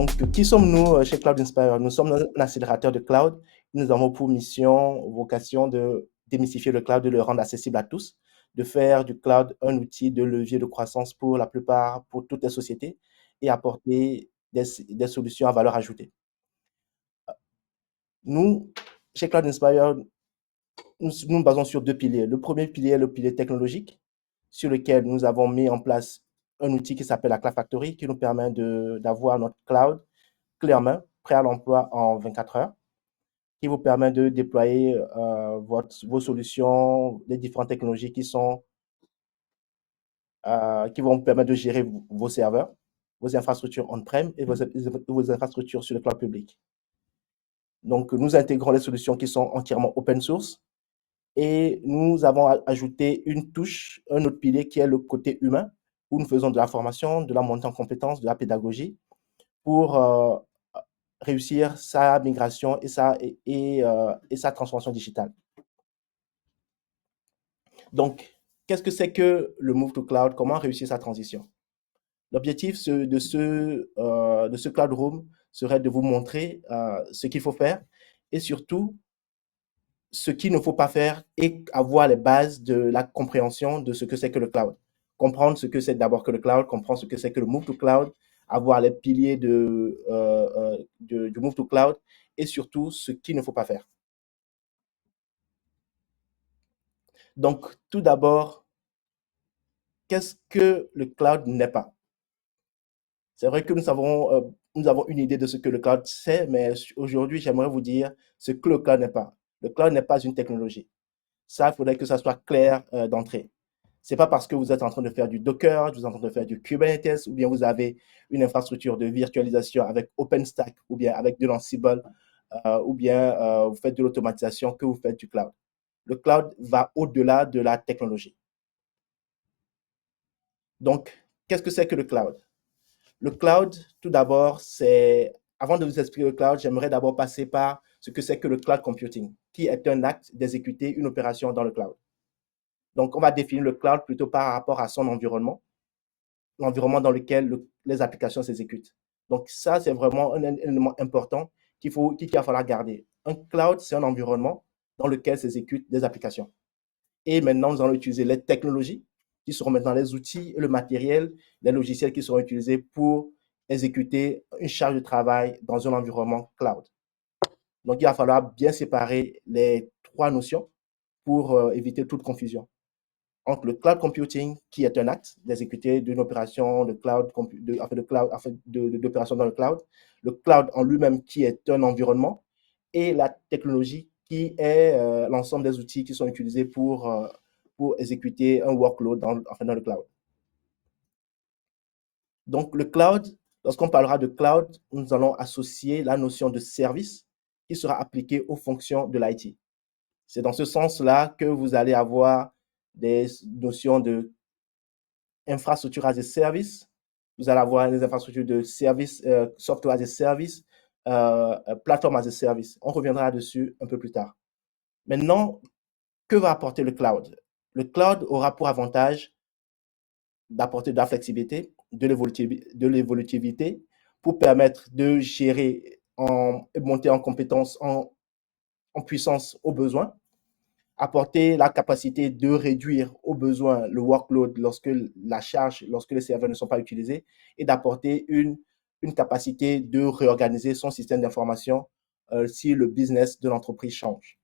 Donc, qui sommes-nous chez Cloud Inspire? Nous sommes un accélérateur de cloud. Nous avons pour mission, vocation de démystifier le cloud, de le rendre accessible à tous, de faire du cloud un outil de levier de croissance pour la plupart, pour toutes les sociétés et apporter des solutions à valeur ajoutée. Nous, chez Cloud Inspire, nous basons sur deux piliers. Le premier pilier est le pilier technologique, sur lequel nous avons mis en place un outil qui s'appelle la Cloud Factory, qui nous permet d'avoir notre cloud clé en main, prêt à l'emploi en 24 heures, qui vous permet de déployer vos solutions, les différentes technologies qui vont vous permettre de gérer vos serveurs, vos infrastructures on-prem et vos infrastructures sur le cloud public. Donc, nous intégrons les solutions qui sont entièrement open source et nous avons ajouté une touche, un autre pilier qui est le côté humain, où nous faisons de la formation, de la montée en compétences, de la pédagogie pour réussir sa migration et sa transformation digitale. Donc, qu'est-ce que c'est que le Move to Cloud? Comment réussir sa transition? L'objectif de ce Cloud Room serait de vous montrer ce qu'il faut faire et surtout ce qu'il ne faut pas faire et avoir les bases de la compréhension de ce que c'est que le cloud. Comprendre ce que c'est d'abord que le cloud, comprendre ce que c'est que le Move to Cloud, avoir les piliers du Move to Cloud et surtout ce qu'il ne faut pas faire. Donc, tout d'abord, qu'est-ce que le cloud n'est pas? C'est vrai que nous avons une idée de ce que le cloud c'est, mais aujourd'hui, j'aimerais vous dire ce que le cloud n'est pas. Le cloud n'est pas une technologie. Ça, il faudrait que ça soit clair d'entrée. Ce n'est pas parce que vous êtes en train de faire du Docker, vous êtes en train de faire du Kubernetes, ou bien vous avez une infrastructure de virtualisation avec OpenStack, ou bien avec de l'Ansible, ou bien vous faites de l'automatisation que vous faites du cloud. Le cloud va au-delà de la technologie. Donc, qu'est-ce que c'est que le cloud? Le cloud, tout d'abord, avant de vous expliquer le cloud, j'aimerais d'abord passer par ce que c'est que le cloud computing, qui est un acte d'exécuter une opération dans le cloud. Donc, on va définir le cloud plutôt par rapport à son environnement, l'environnement dans lequel les applications s'exécutent. Donc, ça, c'est vraiment un élément important qu'il va falloir garder. Un cloud, c'est un environnement dans lequel s'exécutent des applications. Et maintenant, nous allons utiliser les technologies qui seront maintenant les outils et le matériel, les logiciels qui seront utilisés pour exécuter une charge de travail dans un environnement cloud. Donc, il va falloir bien séparer les trois notions pour éviter toute confusion entre le cloud computing, qui est un acte d'exécuter d'une opération de cloud, d'opération dans le cloud en lui-même qui est un environnement, et la technologie qui est l'ensemble des outils qui sont utilisés pour exécuter un workload dans le cloud. Donc, le cloud, lorsqu'on parlera de cloud, nous allons associer la notion de service qui sera appliquée aux fonctions de l'IT. C'est dans ce sens-là que vous allez avoir des notions de infrastructure as a service, vous allez avoir des infrastructures de service, software as a service, plateforme as a service. On reviendra dessus un peu plus tard. Maintenant, que va apporter le cloud? Le cloud aura pour avantage d'apporter de la flexibilité, de l'évolutivité pour permettre de gérer, monter en compétences, en puissance aux besoins, apporter la capacité de réduire au besoin le workload lorsque les serveurs ne sont pas utilisés et d'apporter une capacité de réorganiser son système d'information si le business de l'entreprise change.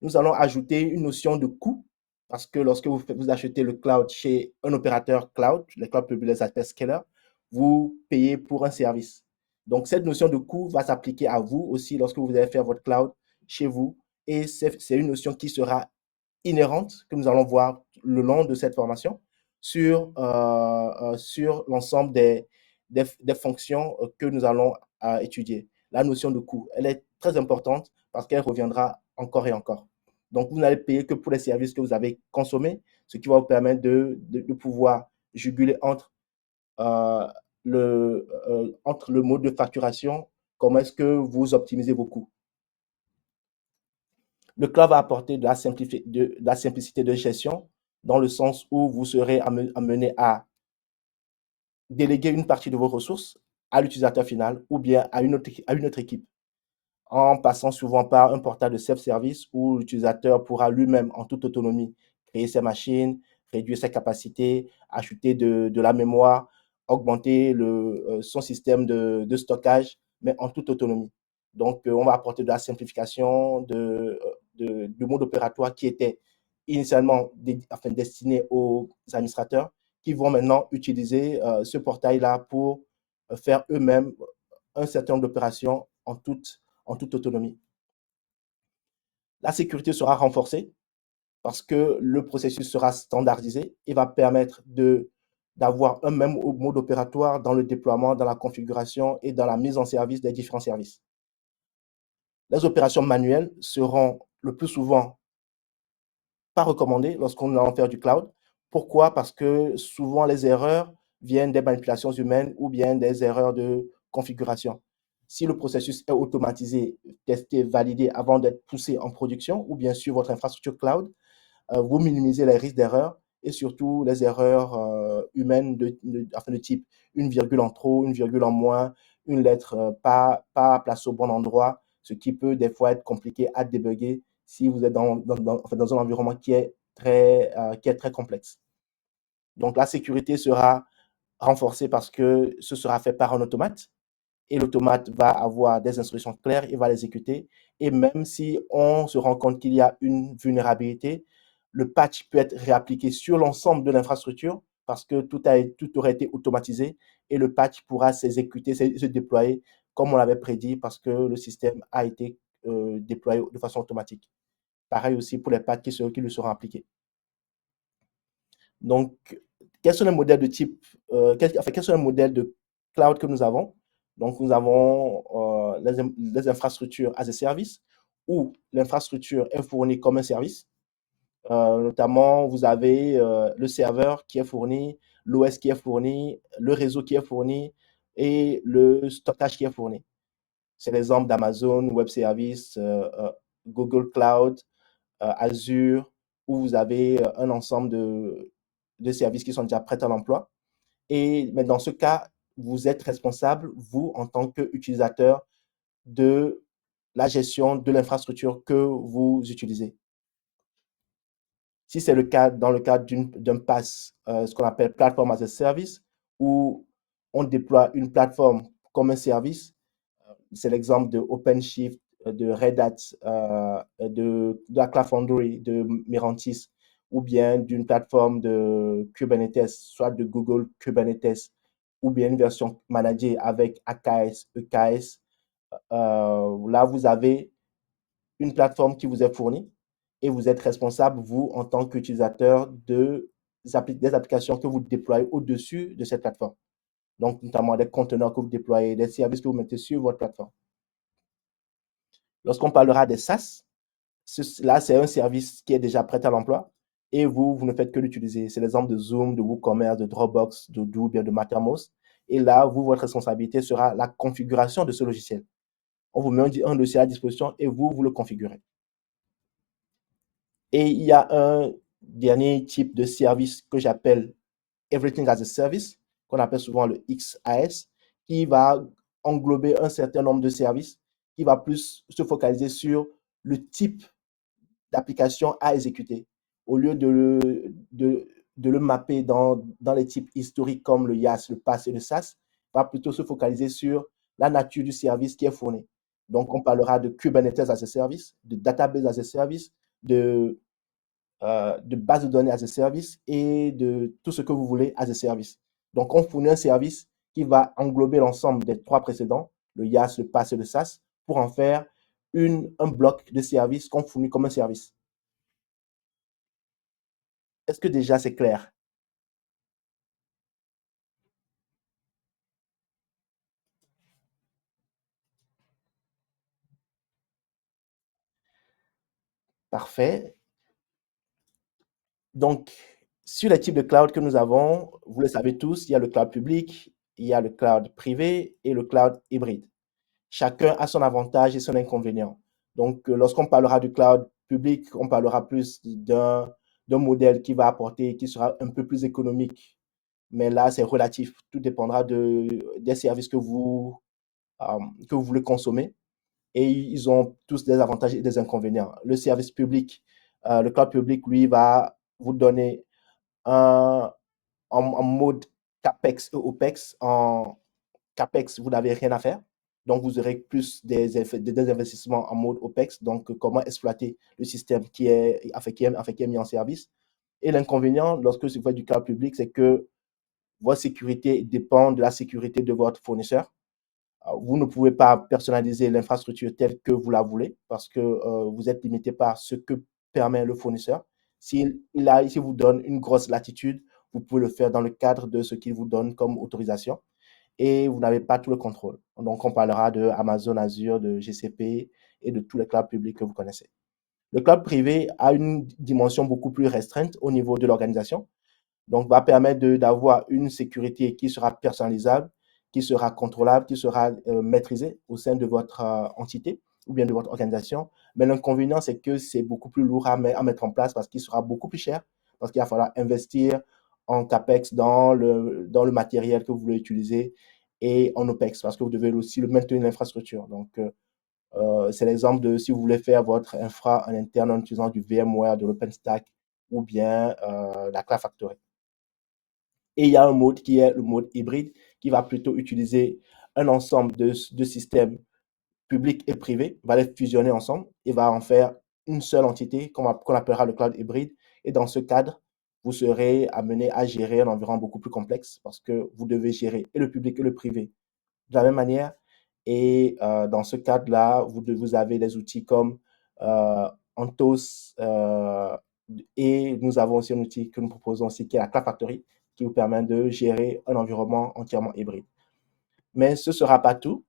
Nous allons ajouter une notion de coût parce que lorsque vous achetez le cloud chez un opérateur cloud, les cloud publics, les hyperscalers, vous payez pour un service. Donc, cette notion de coût va s'appliquer à vous aussi lorsque vous allez faire votre cloud chez vous. Et c'est une notion qui sera inhérente, que nous allons voir le long de cette formation, sur l'ensemble des fonctions que nous allons étudier. La notion de coût, elle est très importante parce qu'elle reviendra encore et encore. Donc, vous n'allez payer que pour les services que vous avez consommés, ce qui va vous permettre de pouvoir juguler entre le mode de facturation, comment est-ce que vous optimisez vos coûts. Le cloud va apporter de la simplicité de gestion dans le sens où vous serez amené à déléguer une partie de vos ressources à l'utilisateur final ou bien à une autre équipe, en passant souvent par un portail de self-service où l'utilisateur pourra lui-même, en toute autonomie, créer ses machines, réduire ses capacités, ajouter de la mémoire, augmenter son système de stockage, mais en toute autonomie. Donc, on va apporter de la simplification du mode opératoire qui était initialement destiné aux administrateurs qui vont maintenant utiliser ce portail-là pour faire eux-mêmes un certain nombre d'opérations en toute autonomie. La sécurité sera renforcée parce que le processus sera standardisé et va permettre d'avoir un même mode opératoire dans le déploiement, dans la configuration et dans la mise en service des différents services. Les opérations manuelles seront le plus souvent pas recommandées lorsqu'on va en faire du cloud. Pourquoi? Parce que souvent les erreurs viennent des manipulations humaines ou bien des erreurs de configuration. Si le processus est automatisé, testé, validé avant d'être poussé en production ou bien sur votre infrastructure cloud, vous minimisez les risques d'erreur et surtout les erreurs humaines de type une virgule en trop, une virgule en moins, une lettre pas placée au bon endroit, ce qui peut des fois être compliqué à débugger si vous êtes dans un environnement qui est très complexe. Donc la sécurité sera renforcée parce que ce sera fait par un automate et l'automate va avoir des instructions claires, il va l'exécuter. Et même si on se rend compte qu'il y a une vulnérabilité, le patch peut être réappliqué sur l'ensemble de l'infrastructure parce que tout aurait été automatisé et le patch pourra s'exécuter, se déployer comme on l'avait prédit parce que le système a été déployé de façon automatique. Pareil aussi pour les patchs qui lui seront appliqués. Donc, quels sont les modèles de type, quels sont les modèles de cloud que nous avons? Donc, nous avons les infrastructures as a service où l'infrastructure est fournie comme un service. Notamment, vous avez le serveur qui est fourni, l'OS qui est fourni, le réseau qui est fourni et le stockage qui est fourni. C'est l'exemple d'Amazon Web Services, Google Cloud, Azure, où vous avez un ensemble de services qui sont déjà prêts à l'emploi. Mais dans ce cas, vous êtes responsable, vous, en tant qu'utilisateur, de la gestion de l'infrastructure que vous utilisez. Si c'est le cas dans le cadre d'un PaaS, ce qu'on appelle Platform as a Service, où on déploie une plateforme comme un service, c'est l'exemple de OpenShift, de Red Hat, de la Cloud Foundry, de Mirantis, ou bien d'une plateforme de Kubernetes, soit de Google Kubernetes, ou bien une version managée avec AKS, EKS. Là, vous avez une plateforme qui vous est fournie et vous êtes responsable, vous, en tant qu'utilisateur, des applications que vous déployez au-dessus de cette plateforme. Donc, notamment des conteneurs que vous déployez, des services que vous mettez sur votre plateforme. Lorsqu'on parlera des SaaS, là, c'est un service qui est déjà prêt à l'emploi et vous ne faites que l'utiliser. C'est l'exemple de Zoom, de WooCommerce, de Dropbox, de Odoo, bien de Mattermost. Et là, votre responsabilité sera la configuration de ce logiciel. On vous met un dossier à disposition et vous le configurez. Et il y a un dernier type de service que j'appelle Everything as a Service, qu'on appelle souvent le XaaS, qui va englober un certain nombre de services, qui va plus se focaliser sur le type d'application à exécuter. Au lieu de le mapper dans les types historiques comme le IaaS, le PaaS et le SaaS, va plutôt se focaliser sur la nature du service qui est fourni. Donc, on parlera de Kubernetes as a service, de Database as a service, de base de données as a service et de tout ce que vous voulez as a service. Donc, on fournit un service qui va englober l'ensemble des trois précédents, le IaaS, le PaaS et le SaaS, pour en faire un bloc de services qu'on fournit comme un service. Est-ce que déjà c'est clair? Parfait. Donc, sur les types de cloud que nous avons, vous le savez tous, il y a le cloud public, il y a le cloud privé et le cloud hybride. Chacun a son avantage et son inconvénient. Donc, lorsqu'on parlera du cloud public, on parlera plus d'un modèle qui va apporter, qui sera un peu plus économique mais là, c'est relatif. Tout dépendra des services que vous voulez consommer. Et ils ont tous des avantages et des inconvénients. Le service public, le cloud public, lui, va vous donner un, en mode CAPEX et OPEX. En CAPEX, vous n'avez rien à faire. Donc, vous aurez plus des investissements en mode OPEX. Donc, comment exploiter le système qui est mis en service. Et l'inconvénient, lorsque vous faites du cloud public, c'est que votre sécurité dépend de la sécurité de votre fournisseur. Vous ne pouvez pas personnaliser l'infrastructure telle que vous la voulez parce que vous êtes limité par ce que permet le fournisseur. S'il vous donne une grosse latitude, vous pouvez le faire dans le cadre de ce qu'il vous donne comme autorisation et vous n'avez pas tout le contrôle. Donc, on parlera de Amazon Azure, de GCP et de tous les clouds publics que vous connaissez. Le cloud privé a une dimension beaucoup plus restreinte au niveau de l'organisation. Donc, va permettre d'avoir une sécurité qui sera personnalisable, qui sera contrôlable, qui sera maîtrisée au sein de votre entité ou bien de votre organisation. Mais l'inconvénient, c'est que c'est beaucoup plus lourd à mettre en place parce qu'il sera beaucoup plus cher, parce qu'il va falloir investir en CAPEX dans le matériel que vous voulez utiliser et en OPEX parce que vous devez aussi le maintenir l'infrastructure. Donc, c'est l'exemple de si vous voulez faire votre infra en interne en utilisant du VMware, de l'OpenStack ou bien la Cloud Factory. Et il y a un mode qui est le mode hybride qui va plutôt utiliser un ensemble de systèmes publics et privés, va les fusionner ensemble et va en faire une seule entité qu'on appellera le cloud hybride. Et dans ce cadre, vous serez amené à gérer un environnement beaucoup plus complexe parce que vous devez gérer et le public et le privé de la même manière. Et dans ce cadre-là, vous avez des outils comme Anthos et nous avons aussi un outil que nous proposons aussi qui est la Cloud Factory qui vous permet de gérer un environnement entièrement hybride. Mais ce ne sera pas tout.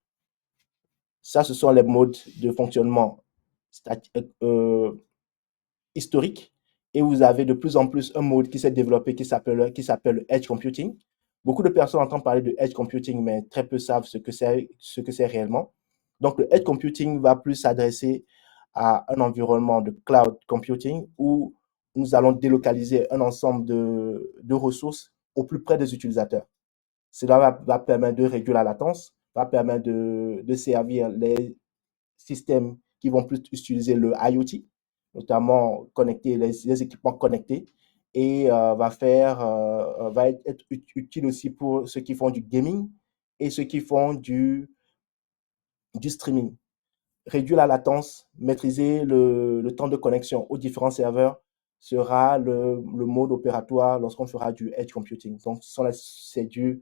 Ça, ce sont les modes de fonctionnement historiques. Et vous avez de plus en plus un mode qui s'est développé qui s'appelle Edge Computing. Beaucoup de personnes entendent parler de Edge Computing, mais très peu savent ce que c'est réellement. Donc, le Edge Computing va plus s'adresser à un environnement de cloud computing où nous allons délocaliser un ensemble de ressources au plus près des utilisateurs. Cela va permettre de réduire la latence, va permettre de servir les systèmes qui vont plus utiliser le IoT, notamment connecter les équipements connectés, et va être utile aussi pour ceux qui font du gaming et ceux qui font du streaming. Réduire la latence, maîtriser le temps de connexion aux différents serveurs sera le mode opératoire lorsqu'on fera du edge computing. Donc, c'est du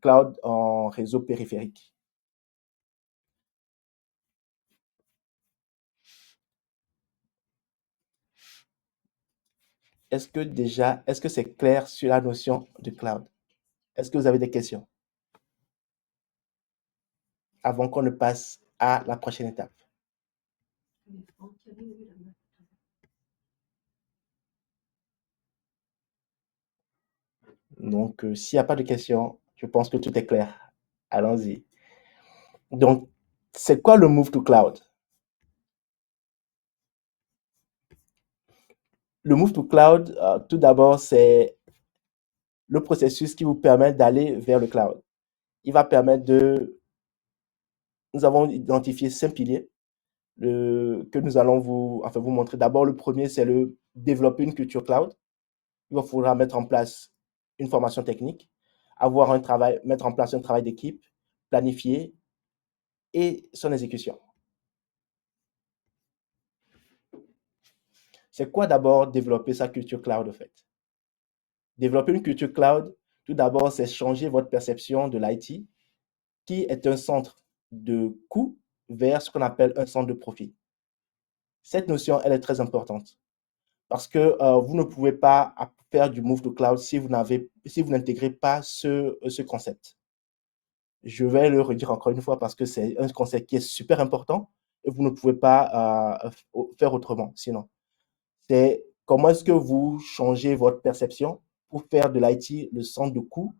cloud en réseau périphérique. Est-ce que c'est clair sur la notion de cloud? Est-ce que vous avez des questions avant qu'on ne passe à la prochaine étape? Donc, s'il n'y a pas de questions, je pense que tout est clair. Allons-y. Donc, c'est quoi le move to cloud? Le move to cloud, tout d'abord, c'est le processus qui vous permet d'aller vers le cloud. Il va permettre nous avons identifié 5 piliers que nous allons vous montrer. D'abord, le premier, c'est développer une culture cloud. Il va falloir mettre en place une formation technique, mettre en place un travail d'équipe, planifier et son exécution. C'est quoi d'abord développer sa culture cloud, en fait? Développer une culture cloud, tout d'abord, c'est changer votre perception de l'IT, qui est un centre de coût vers ce qu'on appelle un centre de profit. Cette notion, elle est très importante parce que vous ne pouvez pas faire du move to cloud si vous n'intégrez pas ce concept. Je vais le redire encore une fois parce que c'est un concept qui est super important et vous ne pouvez pas faire autrement sinon. C'est comment est-ce que vous changez votre perception pour faire de l'IT le centre de coût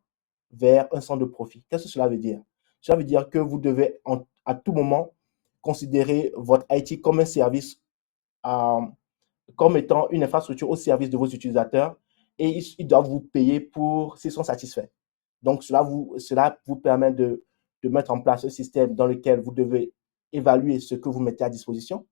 vers un centre de profit. Qu'est-ce que cela veut dire? Cela veut dire que vous devez à tout moment considérer votre IT comme un service, comme étant une infrastructure au service de vos utilisateurs et ils doivent vous payer pour s'ils sont satisfaits. Donc, cela vous permet de mettre en place un système dans lequel vous devez évaluer ce que vous mettez à disposition.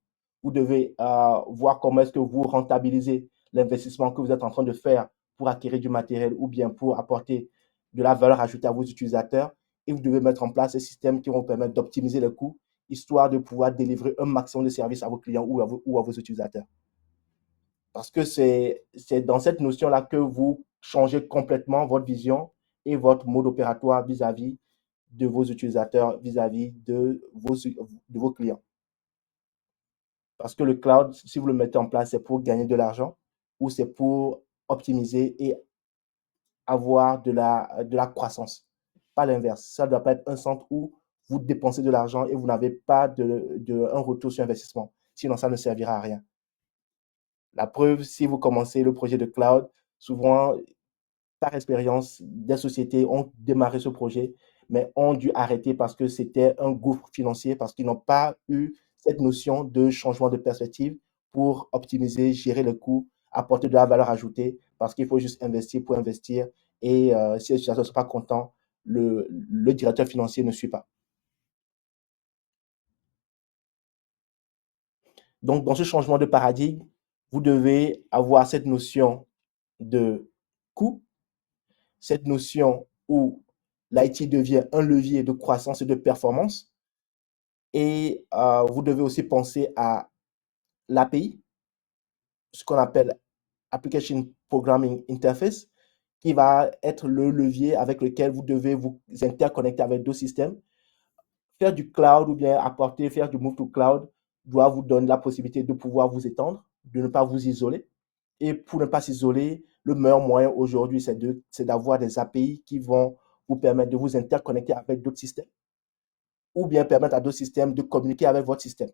Vous devez voir comment est-ce que vous rentabilisez l'investissement que vous êtes en train de faire pour acquérir du matériel ou bien pour apporter de la valeur ajoutée à vos utilisateurs. Et vous devez mettre en place un système qui vont vous permettre d'optimiser les coûts, histoire de pouvoir délivrer un maximum de services à vos clients ou à vos utilisateurs. Parce que c'est dans cette notion-là que vous changez complètement votre vision et votre mode opératoire vis-à-vis de vos utilisateurs, vis-à-vis de vos clients. Parce que le cloud, si vous le mettez en place, c'est pour gagner de l'argent ou c'est pour optimiser et avoir de la croissance. Pas l'inverse. Ça ne doit pas être un centre où vous dépensez de l'argent et vous n'avez pas un retour sur investissement. Sinon, ça ne servira à rien. La preuve, si vous commencez le projet de cloud, souvent, par expérience, des sociétés ont démarré ce projet, mais ont dû arrêter parce que c'était un gouffre financier, parce qu'ils n'ont pas eu cette notion de changement de perspective pour optimiser, gérer les coûts, apporter de la valeur ajoutée, parce qu'il faut juste investir pour investir. Et si les utilisateurs ne sont pas contents, le directeur financier ne suit pas. Donc, dans ce changement de paradigme, vous devez avoir cette notion de coût, cette notion où l'IT devient un levier de croissance et de performance. Et vous devez aussi penser à l'API, ce qu'on appelle Application Programming Interface, qui va être le levier avec lequel vous devez vous interconnecter avec d'autres systèmes. Faire du cloud ou bien faire du move to cloud doit vous donner la possibilité de pouvoir vous étendre, de ne pas vous isoler. Et pour ne pas s'isoler, le meilleur moyen aujourd'hui, c'est d'avoir des API qui vont vous permettre de vous interconnecter avec d'autres systèmes ou bien permettre à d'autres systèmes de communiquer avec votre système.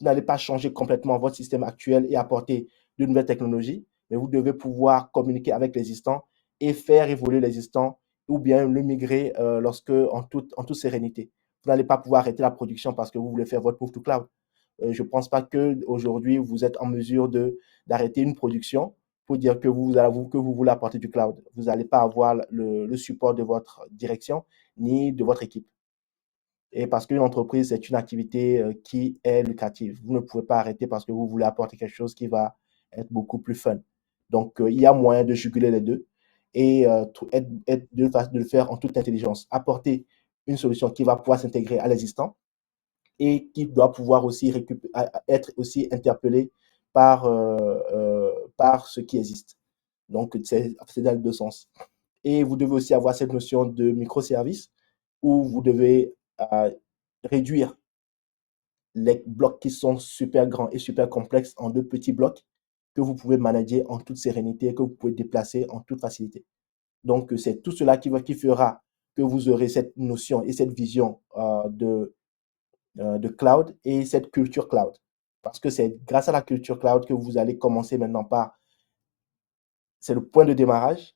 Vous n'allez pas changer complètement votre système actuel et apporter de nouvelles technologies, mais vous devez pouvoir communiquer avec l'existant et faire évoluer l'existant ou bien le migrer en toute sérénité. Vous n'allez pas pouvoir arrêter la production parce que vous voulez faire votre move to cloud. Je ne pense pas qu'aujourd'hui, vous êtes en mesure d'arrêter une production pour dire que vous voulez apporter du cloud. Vous n'allez pas avoir le support de votre direction ni de votre équipe. Et parce qu'une entreprise, c'est une activité qui est lucrative. Vous ne pouvez pas arrêter parce que vous voulez apporter quelque chose qui va être beaucoup plus fun. Donc, il y a moyen de juguler les deux et de le faire en toute intelligence. Apporter une solution qui va pouvoir s'intégrer à l'existant et qui doit pouvoir aussi être aussi interpellé par ce qui existe. Donc, c'est dans les deux sens. Et vous devez aussi avoir cette notion de microservice où vous devez réduire les blocs qui sont super grands et super complexes en deux petits blocs que vous pouvez manager en toute sérénité, que vous pouvez déplacer en toute facilité. Donc, c'est tout cela qui fera que vous aurez cette notion et cette vision de cloud et cette culture cloud. Parce que c'est grâce à la culture cloud que vous allez commencer maintenant c'est le point de démarrage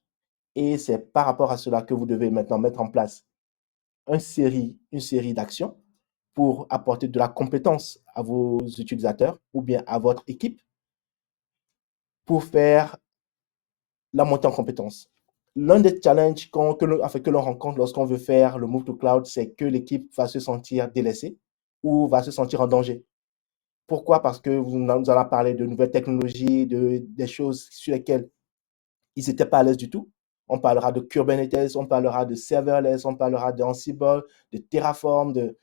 et c'est par rapport à cela que vous devez maintenant mettre en place une série d'actions pour apporter de la compétence à vos utilisateurs ou bien à votre équipe pour faire la montée en compétence. L'un des challenges que l'on rencontre lorsqu'on veut faire le move to cloud, c'est que l'équipe va se sentir délaissée ou va se sentir en danger. Pourquoi? Parce que nous allons parler de nouvelles technologies, des choses sur lesquelles ils n'étaient pas à l'aise du tout. On parlera de Kubernetes, on parlera de serverless, on parlera de Ansible, de Terraform, de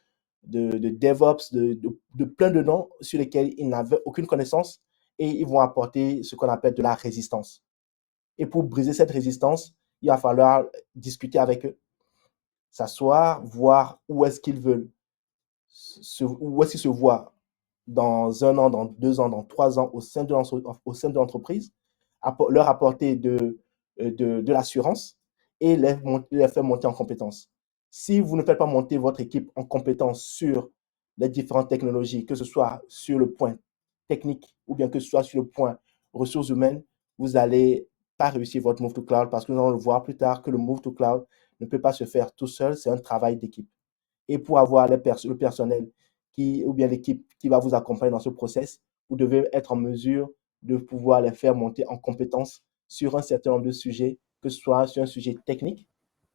DevOps, de plein de noms sur lesquels ils n'avaient aucune connaissance et ils vont apporter ce qu'on appelle de la résistance. Et pour briser cette résistance, il va falloir discuter avec eux, s'asseoir, voir où est-ce qu'ils veulent, où est-ce qu'ils se voient dans 1 an, dans 2 ans, dans 3 ans au sein de l'entreprise, leur apporter de l'assurance et les faire monter en compétences. Si vous ne faites pas monter votre équipe en compétences sur les différentes technologies, que ce soit sur le point technique ou bien que ce soit sur le point ressources humaines, vous n'allez pas réussir votre move to cloud parce que nous allons le voir plus tard que le move to cloud ne peut pas se faire tout seul, c'est un travail d'équipe. Et pour avoir le personnel ou bien l'équipe qui va vous accompagner dans ce process, vous devez être en mesure de pouvoir les faire monter en compétences sur un certain nombre de sujets, que ce soit sur un sujet technique,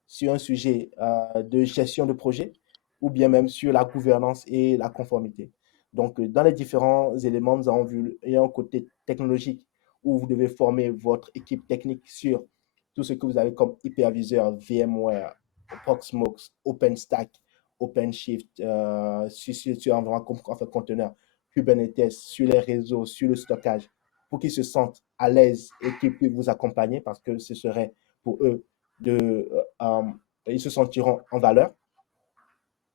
sur un sujet de gestion de projet, ou bien même sur la gouvernance et la conformité. Donc, dans les différents éléments, nous avons vu, il y a un côté technologique où vous devez former votre équipe technique sur tout ce que vous avez comme hyperviseur, VMware, Proxmox, OpenStack, OpenShift, sur un environnement en fait, conteneur, Kubernetes, sur les réseaux, sur le stockage, pour qu'ils se sentent à l'aise et qu'ils puissent vous accompagner parce que ce serait pour eux de, ils se sentiront en valeur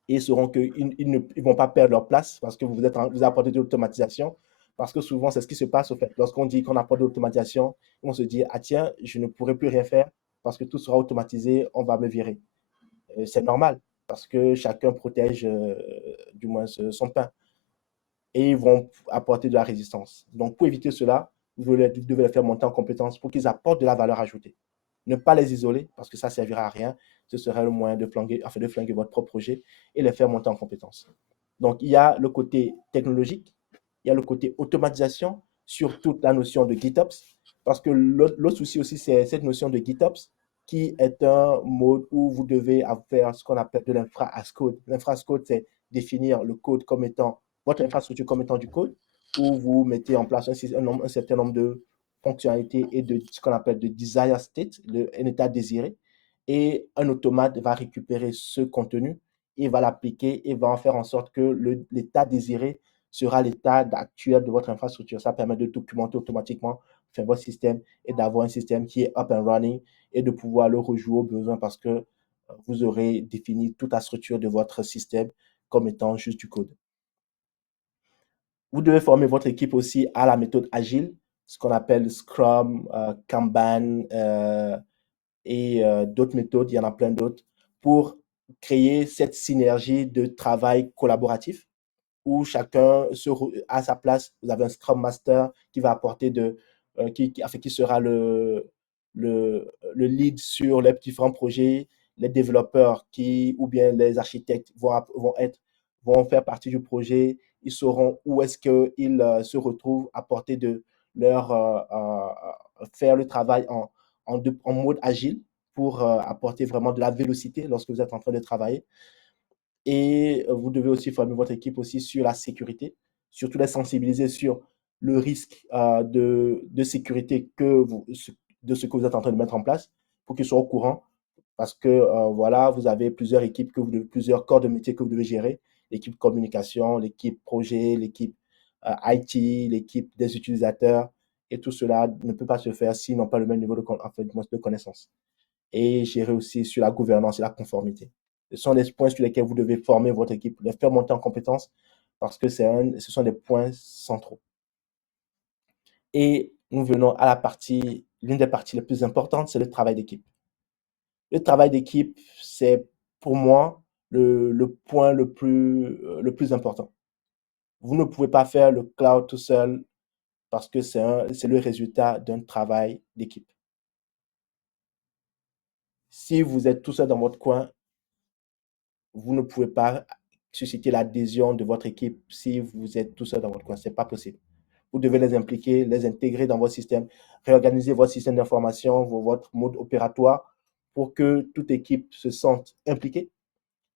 et sauront qu'ils ne vont pas perdre leur place parce que vous apportez de l'automatisation. Parce que souvent, c'est ce qui se passe au fait. Lorsqu'on dit qu'on apporte de l'automatisation, on se dit, ah tiens, je ne pourrai plus rien faire parce que tout sera automatisé, on va me virer. C'est normal parce que chacun protège du moins son pain et ils vont apporter de la résistance. Donc, pour éviter cela, vous devez les faire monter en compétences pour qu'ils apportent de la valeur ajoutée. Ne pas les isoler parce que ça ne servira à rien. Ce serait le moyen de flinguer votre propre projet et les faire monter en compétences. Donc, il y a le côté technologique, il y a le côté automatisation sur toute la notion de GitOps. Parce que l'autre souci aussi, c'est cette notion de GitOps qui est un mode où vous devez faire ce qu'on appelle de l'infra as code. L'infra as code, c'est définir le code comme étant votre infrastructure comme étant du code, où vous mettez en place un certain nombre de fonctionnalités et de ce qu'on appelle de desire state, un état désiré. Et un automate va récupérer ce contenu et va l'appliquer et va en faire en sorte que l'état désiré sera l'état actuel de votre infrastructure. Ça permet de documenter automatiquement votre système et d'avoir un système qui est up and running et de pouvoir le rejouer au besoin parce que vous aurez défini toute la structure de votre système comme étant juste du code. Vous devez former votre équipe aussi à la méthode agile, ce qu'on appelle Scrum, Kanban et d'autres méthodes, il y en a plein d'autres, pour créer cette synergie de travail collaboratif où chacun à sa place. Vous avez un Scrum Master qui va apporter qui sera le lead sur les différents projets. Les développeurs ou bien les architectes vont faire partie du projet. Ils sauront où est-ce qu'ils se retrouvent, apporter faire le travail en mode agile pour apporter vraiment de la vélocité lorsque vous êtes en train de travailler. Et vous devez aussi former votre équipe aussi sur la sécurité, surtout les sensibiliser sur le risque de sécurité de ce que vous êtes en train de mettre en place pour qu'ils soient au courant. Parce que voilà, vous avez plusieurs équipes, plusieurs corps de métier que vous devez gérer. L'équipe communication, l'équipe projet, l'équipe IT, l'équipe des utilisateurs. Et tout cela ne peut pas se faire s'ils n'ont pas le même niveau de connaissance. Et gérer aussi sur la gouvernance et la conformité. Ce sont des points sur lesquels vous devez former votre équipe, les faire monter en compétences parce que ce sont des points centraux. Et nous venons à l'une des parties les plus importantes, c'est le travail d'équipe. Le travail d'équipe, c'est pour moi le point le plus important. Vous ne pouvez pas faire le cloud tout seul parce que c'est le résultat d'un travail d'équipe. Si vous êtes tout seul dans votre coin, vous ne pouvez pas susciter l'adhésion de votre équipe si vous êtes tout seul dans votre coin. Ce n'est pas possible. Vous devez les impliquer, les intégrer dans votre système, réorganiser votre système d'information, votre mode opératoire pour que toute équipe se sente impliquée,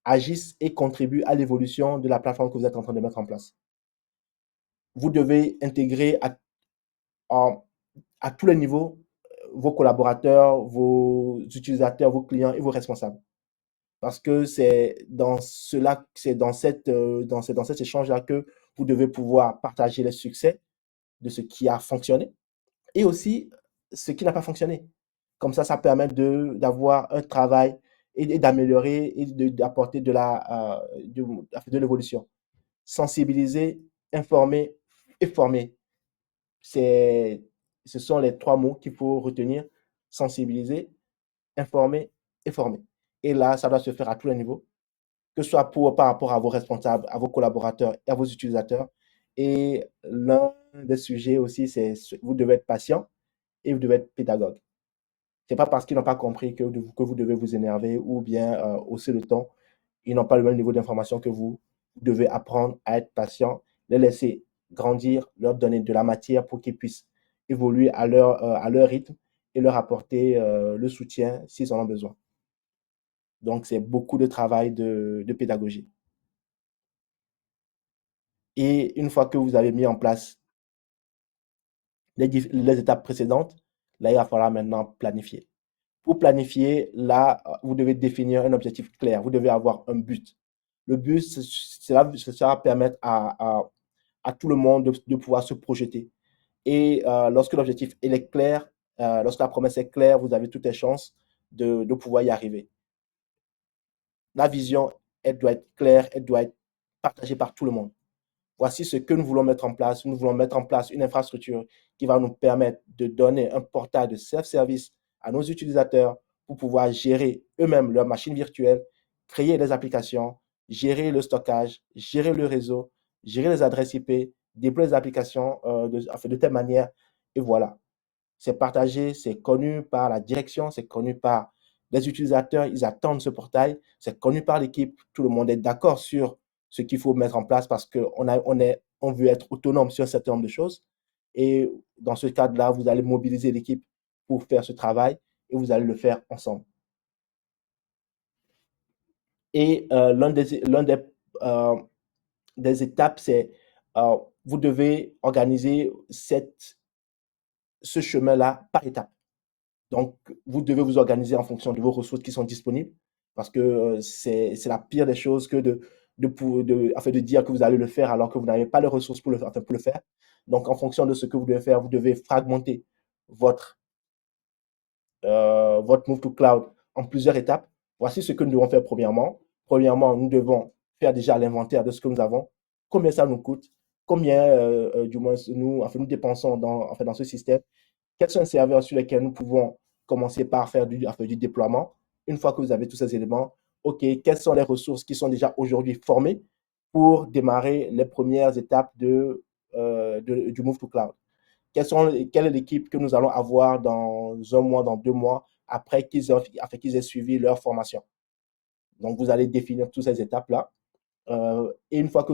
agisse et contribue à l'évolution de la plateforme que vous êtes en train de mettre en place. Vous devez intégrer à tous les niveaux vos collaborateurs, vos utilisateurs, vos clients et vos responsables. Parce que c'est dans cet échange-là que vous devez pouvoir partager les succès de ce qui a fonctionné et aussi ce qui n'a pas fonctionné. Comme ça permet d'avoir un travail et d'améliorer et d'apporter de l'évolution. Sensibiliser, informer et former. Ce sont les trois mots qu'il faut retenir. Sensibiliser, informer et former. Et là, ça doit se faire à tous les niveaux, que ce soit par rapport à vos responsables, à vos collaborateurs et à vos utilisateurs. Et l'un des sujets aussi, c'est vous devez être patient et vous devez être pédagogue. Ce n'est pas parce qu'ils n'ont pas compris que vous devez vous énerver ou bien hausser le ton. Ils n'ont pas le même niveau d'information que vous. Vous devez apprendre à être patient, les laisser grandir, leur donner de la matière pour qu'ils puissent évoluer à leur rythme et leur apporter le soutien s'ils en ont besoin. Donc, c'est beaucoup de travail de pédagogie. Et une fois que vous avez mis en place les étapes précédentes, là, il va falloir maintenant planifier. Pour planifier, là, vous devez définir un objectif clair. Vous devez avoir un but. Le but, ça va permettre à tout le monde de pouvoir se projeter. Et lorsque l'objectif est clair, lorsque la promesse est claire, vous avez toutes les chances de pouvoir y arriver. La vision, elle doit être claire, elle doit être partagée par tout le monde. Voici ce que nous voulons mettre en place. Nous voulons mettre en place une infrastructure qui va nous permettre de donner un portail de self-service à nos utilisateurs pour pouvoir gérer eux-mêmes leurs machines virtuelles, créer des applications, gérer le stockage, gérer le réseau, gérer les adresses IP, déployer les applications de telle manière. Et voilà, c'est partagé, c'est connu par la direction, c'est connu par les utilisateurs, ils attendent ce portail, c'est connu par l'équipe, tout le monde est d'accord sur ce qu'il faut mettre en place parce qu'on veut être autonome sur un certain nombre de choses. Et dans ce cadre-là, vous allez mobiliser l'équipe pour faire ce travail et vous allez le faire ensemble. Et des étapes, c'est vous devez organiser ce chemin-là par étapes. Donc, vous devez vous organiser en fonction de vos ressources qui sont disponibles parce que c'est la pire des choses que de dire que vous allez le faire alors que vous n'avez pas les ressources pour pour le faire. Donc, en fonction de ce que vous devez faire, vous devez fragmenter votre, votre move to cloud en plusieurs étapes. Voici ce que nous devons faire premièrement. Premièrement, nous devons faire déjà l'inventaire de ce que nous avons, combien ça nous coûte, combien du moins nous dépensons dans ce système, quels sont les serveurs sur lesquels nous pouvons commencer par faire du déploiement. Une fois que vous avez tous ces éléments, OK, quelles sont les ressources qui sont déjà aujourd'hui formées pour démarrer les premières étapes du Move to Cloud? Quelle est l'équipe que nous allons avoir dans un mois, dans 2 mois, après qu'ils aient suivi leur formation? Donc, vous allez définir toutes ces étapes-là. Et une fois que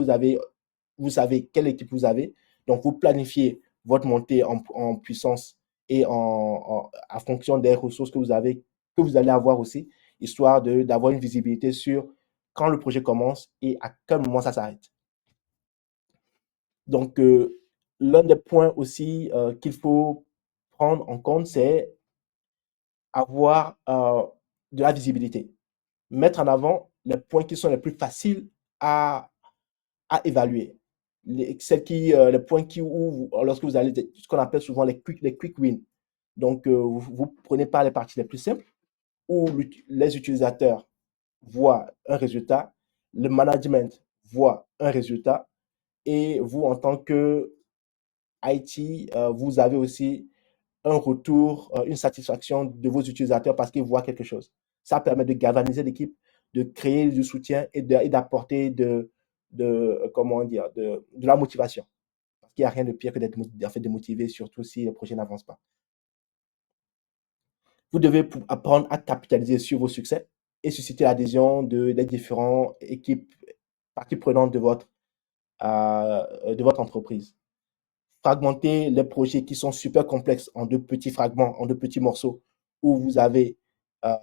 vous savez quelle équipe vous avez, donc vous planifiez votre montée en puissance et en fonction des ressources que vous avez, que vous allez avoir aussi, histoire d'avoir une visibilité sur quand le projet commence et à quel moment ça s'arrête. Donc, l'un des points aussi qu'il faut prendre en compte, c'est avoir de la visibilité. Mettre en avant les points qui sont les plus faciles à, à évaluer. Les points lorsque vous allez, ce qu'on appelle souvent les quick wins. Donc, vous prenez pas les parties les plus simples où les utilisateurs voient un résultat, le management voit un résultat et vous, en tant que IT, vous avez aussi un retour, une satisfaction de vos utilisateurs parce qu'ils voient quelque chose. Ça permet de galvaniser l'équipe, de créer du soutien et d'apporter comment dire, de la motivation. Parce qu'il n'y a rien de pire que d'être démotivé, surtout si le projet n'avance pas. Vous devez apprendre à capitaliser sur vos succès et susciter l'adhésion des différentes équipes, parties prenantes de votre entreprise. Fragmenter les projets qui sont super complexes en deux petits fragments, en deux petits morceaux, où euh,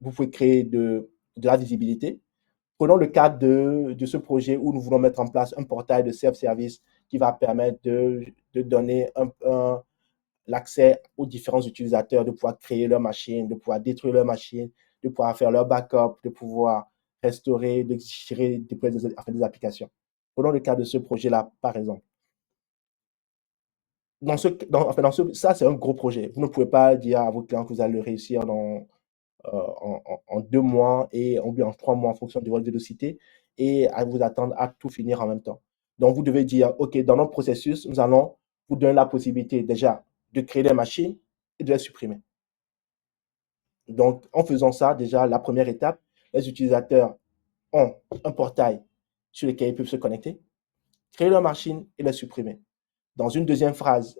vous pouvez créer de la visibilité. Prenons le cas de ce projet où nous voulons mettre en place un portail de self-service qui va permettre de donner l'accès aux différents utilisateurs, de pouvoir créer leur machine, de pouvoir détruire leur machine, de pouvoir faire leur backup, de pouvoir restaurer, de gérer, déployer des applications. Prenons le cas de ce projet-là, par exemple. Ça, c'est un gros projet. Vous ne pouvez pas dire à vos clients que vous allez le réussir en 2 mois et en 3 mois en fonction de votre vélocité et à vous attendre à tout finir en même temps. Donc, vous devez dire, OK, dans notre processus, nous allons vous donner la possibilité déjà de créer des machines et de les supprimer. Donc, en faisant ça, déjà, la première étape, les utilisateurs ont un portail sur lequel ils peuvent se connecter, créer leur machine et les supprimer. Dans une deuxième phase,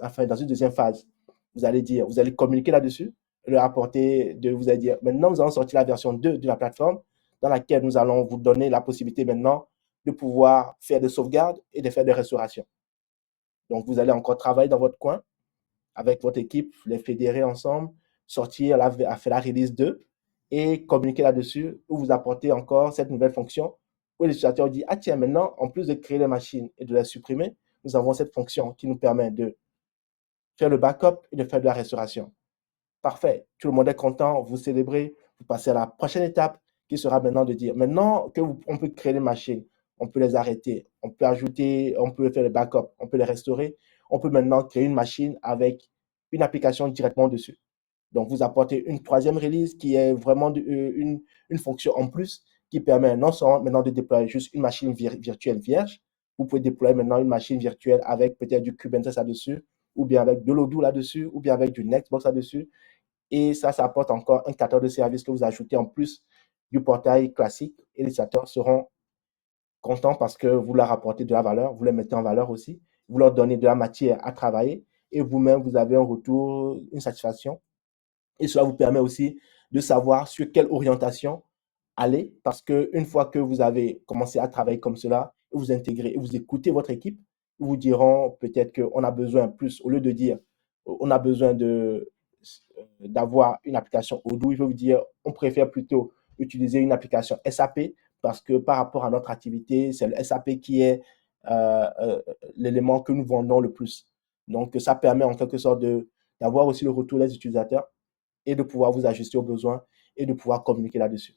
vous allez communiquer là-dessus, leur apporter, vous allez dire, maintenant, nous allons sortir la version 2 de la plateforme dans laquelle nous allons vous donner la possibilité maintenant de pouvoir faire des sauvegardes et de faire des restaurations. Donc, vous allez encore travailler dans votre coin avec votre équipe, les fédérer ensemble, sortir, à faire la release 2 et communiquer là-dessus, où vous apportez encore cette nouvelle fonction, où l'utilisateur dit, ah tiens, maintenant, en plus de créer les machines et de les supprimer, nous avons cette fonction qui nous permet de faire le backup et de faire de la restauration. Parfait, tout le monde est content, vous célébrez, vous passez à la prochaine étape qui sera maintenant de dire, maintenant on peut créer les machines, on peut les arrêter, on peut ajouter, on peut faire le backup, on peut les restaurer, on peut maintenant créer une machine avec une application directement dessus. Donc, vous apportez une troisième release qui est vraiment une fonction en plus qui permet non seulement maintenant de déployer juste une machine virtuelle vierge, vous pouvez déployer maintenant une machine virtuelle avec peut-être du Kubernetes là-dessus, ou bien avec de l'Odoo là-dessus, ou bien avec du Nextbox là-dessus. Et ça apporte encore un catalogue de services que vous ajoutez en plus du portail classique et les utilisateurs seront contents parce que vous leur apportez de la valeur, vous les mettez en valeur aussi, vous leur donnez de la matière à travailler et vous-même, vous avez un retour, une satisfaction. Et cela vous permet aussi de savoir sur quelle orientation aller parce qu'une fois que vous avez commencé à travailler comme cela, vous intégrez et vous écoutez votre équipe, ils vous diront peut-être qu'on a besoin plus, au lieu de dire on a besoin d'avoir une application Odoo, il faut vous dire on préfère plutôt utiliser une application SAP parce que par rapport à notre activité, c'est le SAP qui est l'élément que nous vendons le plus. Donc, ça permet en quelque sorte d'avoir aussi le retour des utilisateurs et de pouvoir vous ajuster aux besoins et de pouvoir communiquer là-dessus.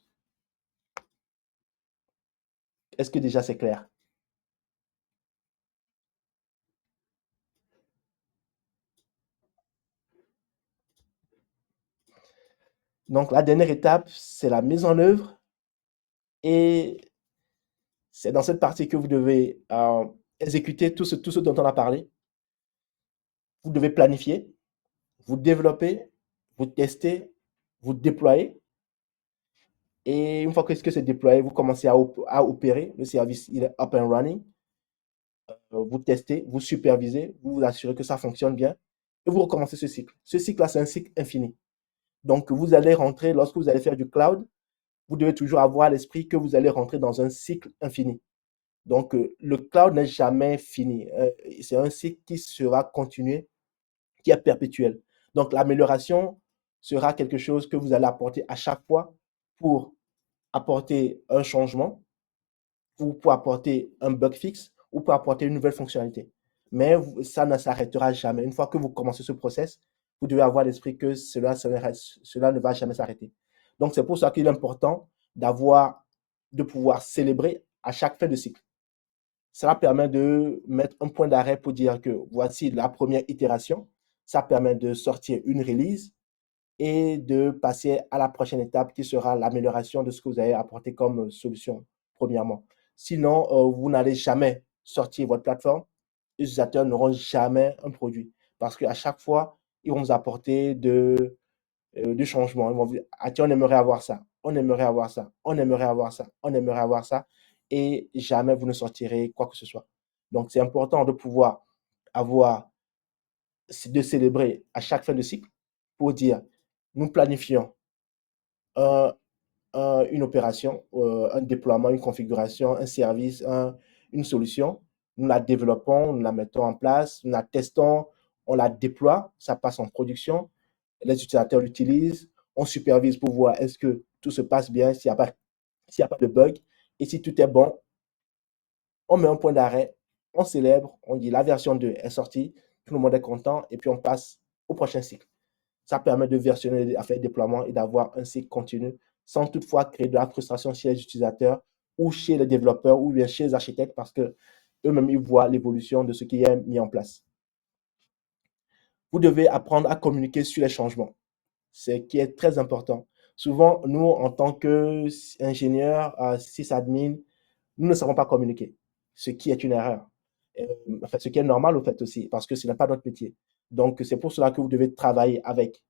Est-ce que déjà c'est clair? Donc, la dernière étape, c'est la mise en œuvre et c'est dans cette partie que vous devez exécuter tout ce dont on a parlé. Vous devez planifier, vous développer, vous tester, vous déployer. Et une fois que c'est déployé, vous commencez à opérer. Le service il est up and running. Vous testez, vous supervisez, vous vous assurez que ça fonctionne bien et vous recommencez ce cycle. Ce cycle-là, c'est un cycle infini. Donc, vous allez rentrer, lorsque vous allez faire du cloud, vous devez toujours avoir à l'esprit que vous allez rentrer dans un cycle infini. Donc, le cloud n'est jamais fini. C'est un cycle qui sera continué, qui est perpétuel. Donc, l'amélioration sera quelque chose que vous allez apporter à chaque fois pour apporter un changement, ou pour apporter un bug fixe, ou pour apporter une nouvelle fonctionnalité. Mais ça ne s'arrêtera jamais. Une fois que vous commencez ce process, vous devez avoir l'esprit que cela ne va jamais s'arrêter. Donc, c'est pour ça qu'il est important de pouvoir célébrer à chaque fin de cycle. Cela permet de mettre un point d'arrêt pour dire que voici la première itération. Ça permet de sortir une release et de passer à la prochaine étape qui sera l'amélioration de ce que vous avez apporté comme solution, premièrement. Sinon, vous n'allez jamais sortir votre plateforme. Les utilisateurs n'auront jamais un produit parce qu'à chaque fois, ils vont vous apporter du changement. Ils vont vous dire, ah, tiens, on aimerait avoir ça, on aimerait avoir ça, on aimerait avoir ça, on aimerait avoir ça, et jamais vous ne sortirez quoi que ce soit. Donc, c'est important de pouvoir avoir, de célébrer à chaque fin de cycle pour dire, nous planifions un, une opération, un déploiement, une configuration, un service, une solution. Nous la développons, nous la mettons en place, nous la testons, on la déploie, ça passe en production, les utilisateurs l'utilisent, on supervise pour voir est-ce que tout se passe bien, s'il n'y a pas de bug. Et si tout est bon, on met un point d'arrêt, on célèbre, on dit la version 2 est sortie, tout le monde est content, et puis on passe au prochain cycle. Ça permet de versionner, à faire le déploiement et d'avoir un cycle continu sans toutefois créer de la frustration chez les utilisateurs ou chez les développeurs ou bien chez les architectes parce que eux-mêmes, ils voient l'évolution de ce qui est mis en place. Vous devez apprendre à communiquer sur les changements, ce qui est très important. Souvent, nous, en tant qu'ingénieurs, sysadmin, nous ne savons pas communiquer, ce qui est une erreur. Enfin, ce qui est normal au fait aussi, parce que ce n'est pas notre métier. Donc, c'est pour cela que vous devez travailler avec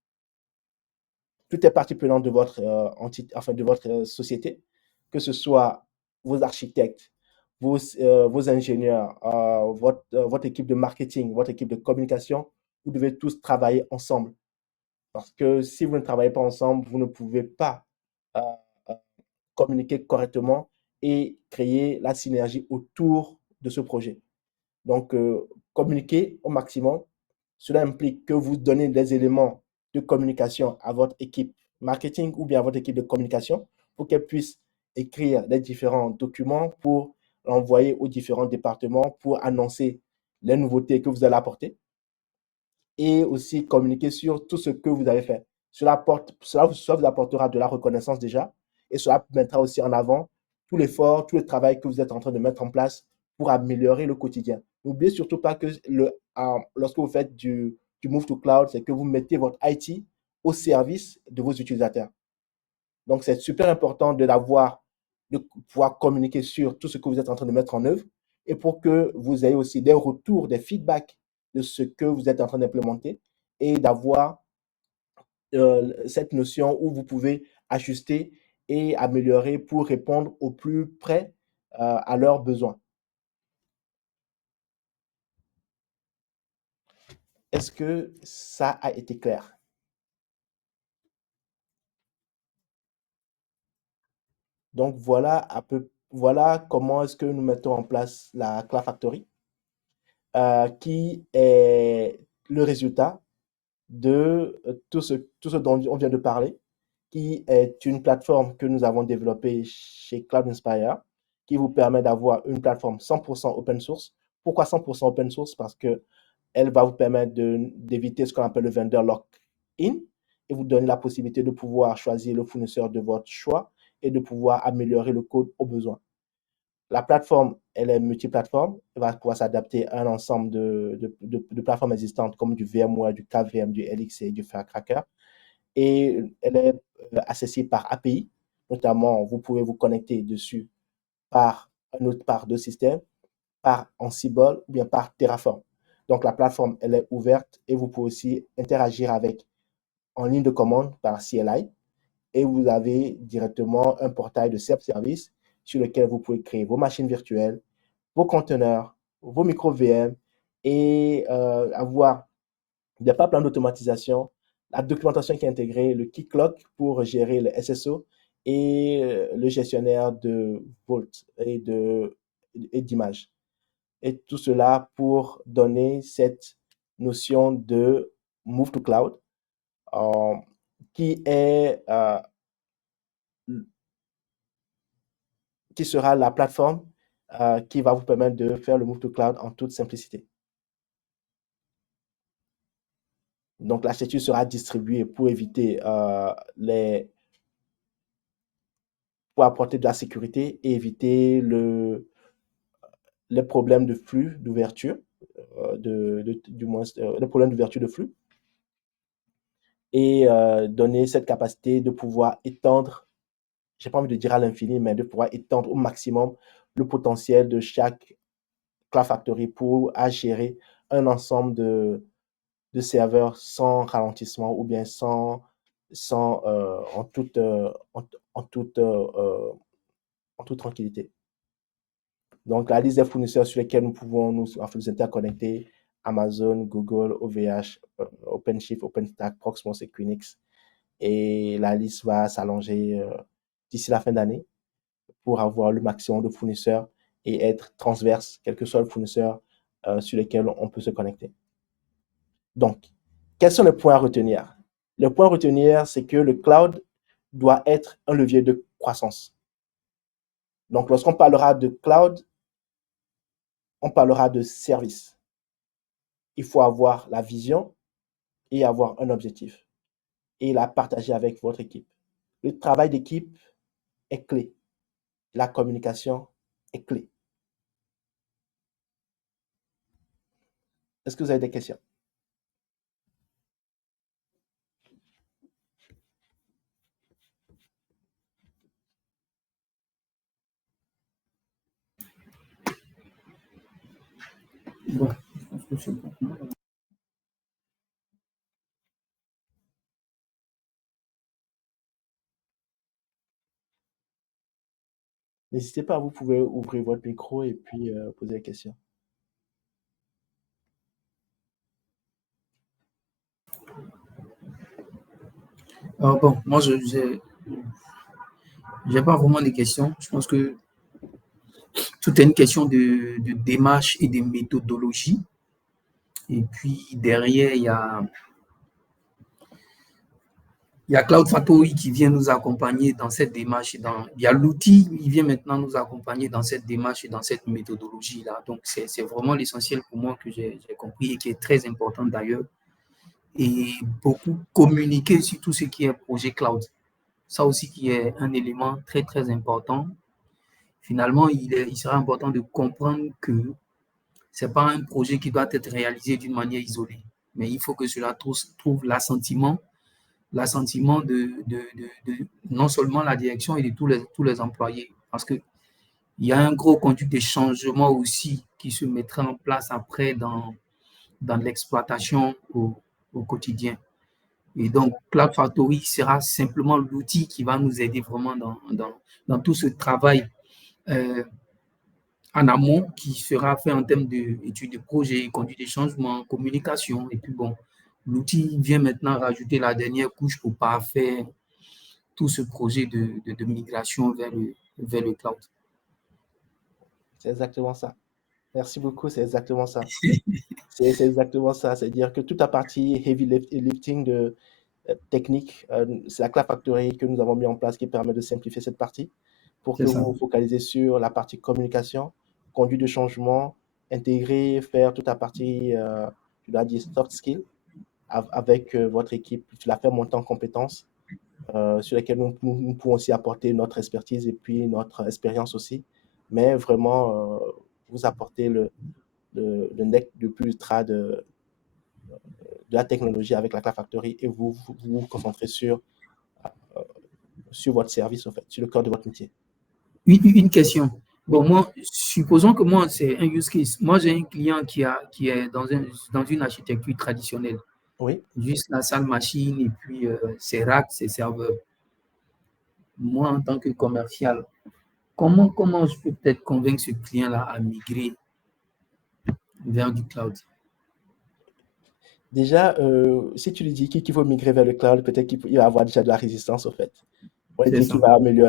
toutes les parties prenantes de votre, enfin, de votre société, que ce soit vos architectes, vos ingénieurs, votre équipe de marketing, votre équipe de communication, vous devez tous travailler ensemble. Parce que si vous ne travaillez pas ensemble, vous ne pouvez pas euh, euh, communiquer correctement et créer la synergie autour de ce projet. Donc, communiquez au maximum, Cela implique que vous donnez des éléments de communication à votre équipe marketing ou bien à votre équipe de communication pour qu'elle puisse écrire les différents documents pour l'envoyer aux différents départements pour annoncer les nouveautés que vous allez apporter et aussi communiquer sur tout ce que vous avez fait. Cela vous apportera de la reconnaissance déjà et cela mettra aussi en avant tout l'effort, tout le travail que vous êtes en train de mettre en place pour améliorer le quotidien. N'oubliez surtout pas que lorsque vous faites du Move to Cloud, c'est que vous mettez votre IT au service de vos utilisateurs. Donc, c'est super important de pouvoir communiquer sur tout ce que vous êtes en train de mettre en œuvre et pour que vous ayez aussi des retours, des feedbacks de ce que vous êtes en train d'implémenter et d'avoir cette notion où vous pouvez ajuster et améliorer pour répondre au plus près à leurs besoins. Est-ce que ça a été clair? Donc voilà comment est-ce que nous mettons en place la Cloud Factory, qui est le résultat de tout ce dont on vient de parler, qui est une plateforme que nous avons développée chez Cloud Inspire, qui vous permet d'avoir une plateforme 100% open source. Pourquoi 100% open source? Parce qu'elle va vous permettre d'éviter ce qu'on appelle le vendor lock-in et vous donner la possibilité de pouvoir choisir le fournisseur de votre choix et de pouvoir améliorer le code au besoin. La plateforme, elle est multiplateforme, elle va pouvoir s'adapter à un ensemble de plateformes existantes comme du VMware, du KVM, du LXC, du Firecracker. Et elle est accessible par API. Notamment, vous pouvez vous connecter dessus par deux systèmes, par Ansible ou bien par Terraform. Donc, la plateforme, elle est ouverte et vous pouvez aussi interagir avec en ligne de commande par CLI. Et vous avez directement un portail de self-service sur lequel vous pouvez créer vos machines virtuelles, vos conteneurs, vos micro-VM et avoir des pipelines d'automatisation, la documentation qui est intégrée, le Keycloak pour gérer le SSO et le gestionnaire de Vault et d'images. Et tout cela pour donner cette notion de Move to Cloud euh, qui est qui sera la plateforme qui va vous permettre de faire le Move to Cloud en toute simplicité. Donc, l'architecture sera distribuée pour éviter pour apporter de la sécurité et éviter les problèmes de flux d'ouverture, du moins les problèmes d'ouverture de flux, et donner cette capacité de pouvoir étendre, j'ai pas envie de dire à l'infini, mais de pouvoir étendre au maximum le potentiel de chaque Cloud Factory pour gérer un ensemble de serveurs sans ralentissement ou bien en toute tranquillité. Donc, la liste des fournisseurs sur lesquels nous pouvons nous interconnecter, Amazon, Google, OVH, OpenShift, OpenStack, Proxmox et Quinix. Et la liste va s'allonger d'ici la fin d'année pour avoir le maximum de fournisseurs et être transverse, quel que soit le fournisseur sur lequel on peut se connecter. Donc, quels sont les points à retenir? Le point à retenir, c'est que le cloud doit être un levier de croissance. Donc, lorsqu'on parlera de cloud, on parlera de service. Il faut avoir la vision et avoir un objectif et la partager avec votre équipe. Le travail d'équipe est clé. La communication est clé. Est-ce que vous avez des questions? Bon, je pense que c'est bon. N'hésitez pas, vous pouvez ouvrir votre micro et puis poser des questions. Bon, moi, je n'ai pas vraiment de questions. Je pense que tout est une question de démarche et de méthodologie. Et puis derrière, il y a Cloud Factory qui vient nous accompagner dans cette démarche. Il y a l'outil, il vient maintenant nous accompagner dans cette démarche et dans cette méthodologie-là. Donc, c'est vraiment l'essentiel pour moi que j'ai compris et qui est très important d'ailleurs. Et beaucoup communiquer sur tout ce qui est projet cloud. Ça aussi qui est un élément très, très important. Finalement, il sera important de comprendre que ce n'est pas un projet qui doit être réalisé d'une manière isolée, mais il faut que cela trouve l'assentiment de non seulement la direction et de tous les employés. Parce qu'il y a un gros conduit de changement aussi qui se mettra en place après dans l'exploitation au quotidien. Et donc, Cloud Factory sera simplement l'outil qui va nous aider vraiment dans tout ce travail en amont qui sera fait en termes d'études de projet, conduite des changements, communication. Et puis bon, l'outil vient maintenant rajouter la dernière couche pour parfaire tout ce projet de migration vers le cloud. C'est exactement ça. Merci beaucoup, c'est exactement ça. C'est exactement ça. C'est-à-dire que toute la partie heavy lifting technique, c'est la Cloud Factory que nous avons mis en place qui permet de simplifier cette partie pour que C'est ça. vous vous focalisez sur la partie communication, conduite de changement, intégrer, faire toute la partie, je dois dire, soft skill avec votre équipe, tu la faire monter en compétences sur lesquelles nous pouvons aussi apporter notre expertise et puis notre expérience aussi, mais vraiment vous apporter le nec de plus ultra de la technologie avec la Cloud Factory et vous concentrez sur votre service, en fait, sur le cœur de votre métier. Une question. Oui, Bon, moi, supposons que moi, c'est un use case. Moi, j'ai un client qui est dans une architecture traditionnelle. oui. Juste la salle machine et puis ses racks, ses serveurs. Moi, en tant que commercial, comment je peux peut-être convaincre ce client-là à migrer vers du cloud? Déjà, si tu lui dis qu'il faut migrer vers le cloud, peut-être qu'il va avoir déjà de la résistance, au fait. On va C'est dire ça.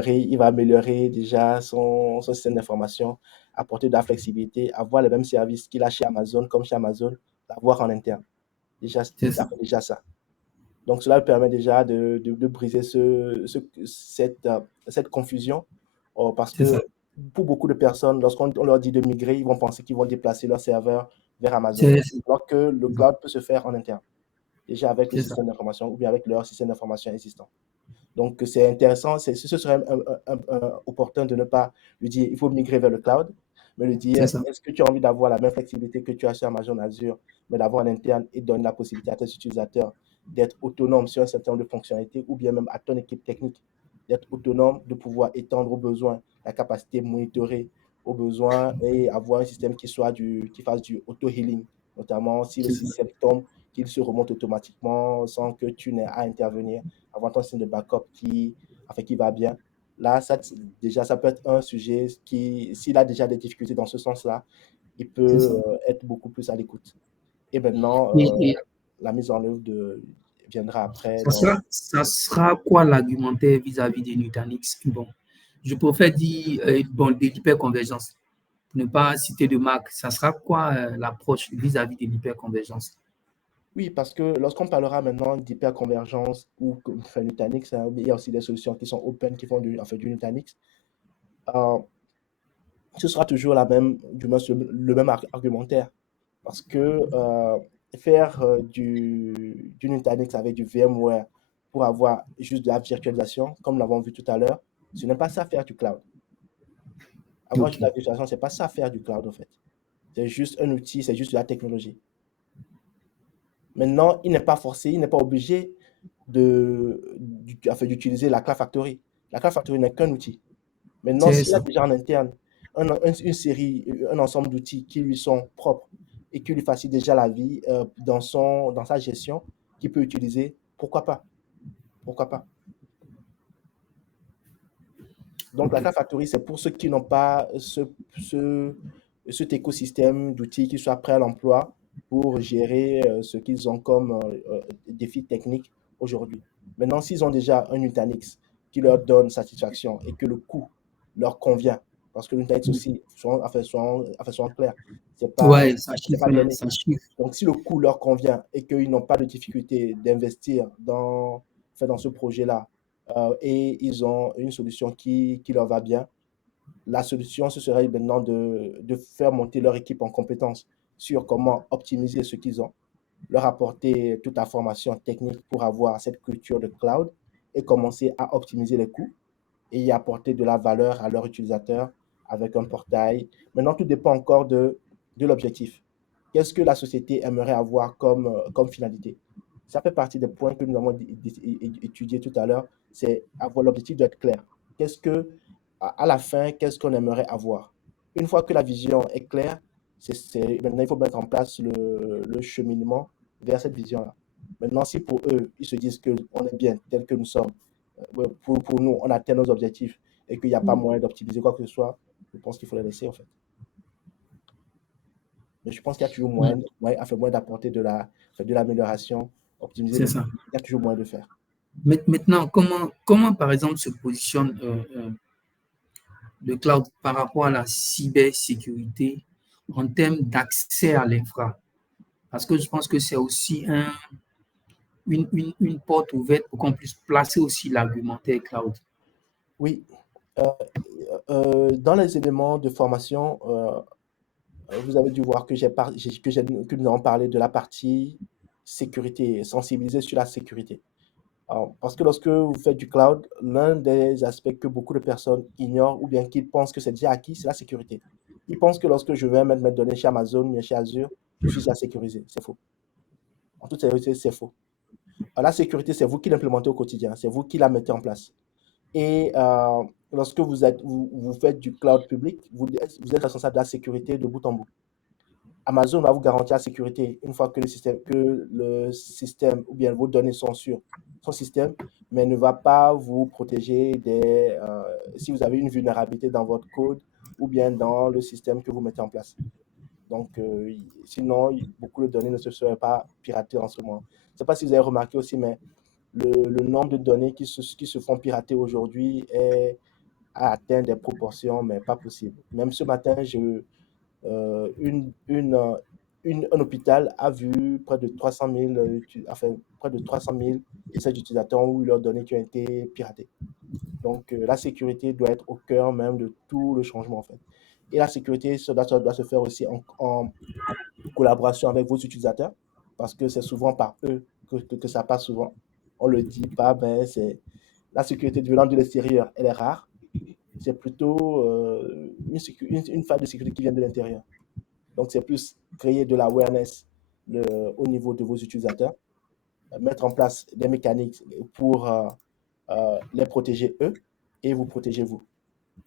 il va améliorer déjà son système d'information, apporter de la flexibilité, avoir les mêmes services qu'il a chez Amazon, comme chez Amazon, l'avoir en interne. Déjà, C'est ça ça. fait déjà ça. Donc, cela permet déjà de briser cette confusion, parce C'est que ça. pour beaucoup de personnes, lorsqu'on leur dit de migrer, ils vont penser qu'ils vont déplacer leur serveur vers Amazon, C'est alors que le cloud peut se faire en interne, déjà avec le c'est ça. système d'information ou bien avec leur système d'information existant. Donc, c'est intéressant, ce serait opportun de ne pas lui dire il faut migrer vers le cloud, mais lui C'est dire ça. est-ce que tu as envie d'avoir la même flexibilité que tu as sur Amazon Azure, mais d'avoir en interne et donner la possibilité à tes utilisateurs d'être autonomes sur un certain nombre de fonctionnalités ou bien même à ton équipe technique d'être autonome, de pouvoir étendre aux besoins la capacité de monitorer aux besoins et avoir un système qui fasse du auto-healing, notamment si le C'est ça. système tombe, qu'il se remonte automatiquement sans que tu n'aies à intervenir avoir ton système de backup qui va bien. Là, déjà, ça peut être un sujet s'il a déjà des difficultés dans ce sens-là, il C'est peut ça. être beaucoup plus à l'écoute. Et maintenant, Et la mise en œuvre viendra après dans... ça sera quoi l'argumentaire vis-à-vis des Nutanix? Bon, je préfère dire bon, de l'hyperconvergence. Pour ne pas citer de marque, ça sera quoi l'approche vis-à-vis de l'hyperconvergence? Oui, parce que lorsqu'on parlera maintenant d'hyperconvergence ou enfin, Nutanix, hein, il y a aussi des solutions qui sont open, qui font du Nutanix. Euh, Ce sera toujours du moins le même argumentaire. Parce que faire du Nutanix avec du VMware pour avoir juste de la virtualisation, comme nous l'avons vu tout à l'heure, ce n'est pas ça faire du cloud. Avoir juste de la Ok, virtualisation, ce n'est pas ça faire du cloud en fait. C'est juste un outil, c'est juste de la technologie. Maintenant, il n'est pas forcé, il n'est pas obligé d'utiliser la Cloud Factory. La Cloud Factory n'est qu'un outil. Maintenant, c'est s'il a ça. déjà en interne une série, un ensemble d'outils qui lui sont propres et qui lui facilitent déjà la vie dans sa gestion, qu'il peut utiliser, pourquoi pas? Pourquoi pas? Donc, la Ok. Cloud Factory, c'est pour ceux qui n'ont pas ce- cet écosystème d'outils qui soit prêt à l'emploi pour gérer ce qu'ils ont comme défis techniques aujourd'hui. Maintenant, s'ils ont déjà un Nutanix qui leur donne satisfaction et que le coût leur convient, parce que l'Internet aussi, soyons clairs, c'est Ouais, ça pas chiffre, hein, donné. ça chiffre. Donc, si le coût leur convient et qu'ils n'ont pas de difficulté d'investir dans ce projet-là, et ils ont une solution qui leur va bien, la solution, ce serait maintenant de faire monter leur équipe en compétences sur comment optimiser ce qu'ils ont, leur apporter toute la formation technique pour avoir cette culture de cloud et commencer à optimiser les coûts et y apporter de la valeur à leurs utilisateurs avec un portail. Maintenant, tout dépend encore de l'objectif. Qu'est-ce que la société aimerait avoir comme finalité? Ça fait partie des points que nous avons étudiés tout à l'heure. C'est avoir l'objectif doit être clair. Qu'est-ce que, à la fin, qu'est-ce qu'on aimerait avoir? Une fois que la vision est claire, maintenant il faut mettre en place le cheminement vers cette vision-là. Maintenant, si pour eux, ils se disent qu'on est bien tel que nous sommes, pour nous, on atteint nos objectifs et qu'il n'y a pas moyen d'optimiser quoi que ce soit, je pense qu'il faut les laisser en fait. Mais je pense qu'il y a toujours Ouais, moyen d'apporter de l'amélioration, optimiser c'est les coûts. ça. Il y a toujours moyen de faire. Maintenant, comment par exemple se positionne le cloud par rapport à la cybersécurité en termes d'accès à l'infra? Parce que je pense que c'est aussi une porte ouverte pour qu'on puisse placer aussi l'argumentaire cloud. Oui, euh, dans les éléments de formation, vous avez dû voir que nous avons parlé de la partie sécurité, sensibiliser sur la sécurité. Alors, parce que lorsque vous faites du cloud, l'un des aspects que beaucoup de personnes ignorent ou bien qu'ils pensent que c'est déjà acquis, c'est la sécurité. Ils pensent que lorsque je vais mettre mes données chez Amazon, bien chez Azure, je suis déjà sécurisé. C'est faux. En toute sécurité, c'est faux. La sécurité, c'est vous qui l'implémentez au quotidien, c'est vous qui la mettez en place. Et lorsque vous faites du cloud public, vous êtes responsable de la sécurité de bout en bout. Amazon va vous garantir la sécurité une fois que le système ou bien vos données sont sur son système, mais ne va pas vous protéger si vous avez une vulnérabilité dans votre code ou bien dans le système que vous mettez en place. Donc, sinon, beaucoup de données ne se seraient pas piratées en ce moment. Je ne sais pas si vous avez remarqué aussi, mais le nombre de données qui se font pirater aujourd'hui a atteint des proportions, mais pas possible. Même ce matin, un hôpital a vu près de 300 000, près de 300 000 essais d'utilisateurs ou leurs données qui ont été piratées. Donc, la sécurité doit être au cœur même de tout le changement, en fait. Et la sécurité, ça doit se faire aussi en collaboration avec vos utilisateurs, parce que c'est souvent par eux que ça passe souvent. On ne le dit pas, mais la sécurité venant de l'extérieur, elle est rare. C'est plutôt une faille de sécurité qui vient de l'intérieur. Donc, c'est plus créer de l'awareness au niveau de vos utilisateurs, mettre en place des mécaniques pour les protéger eux et vous protéger vous.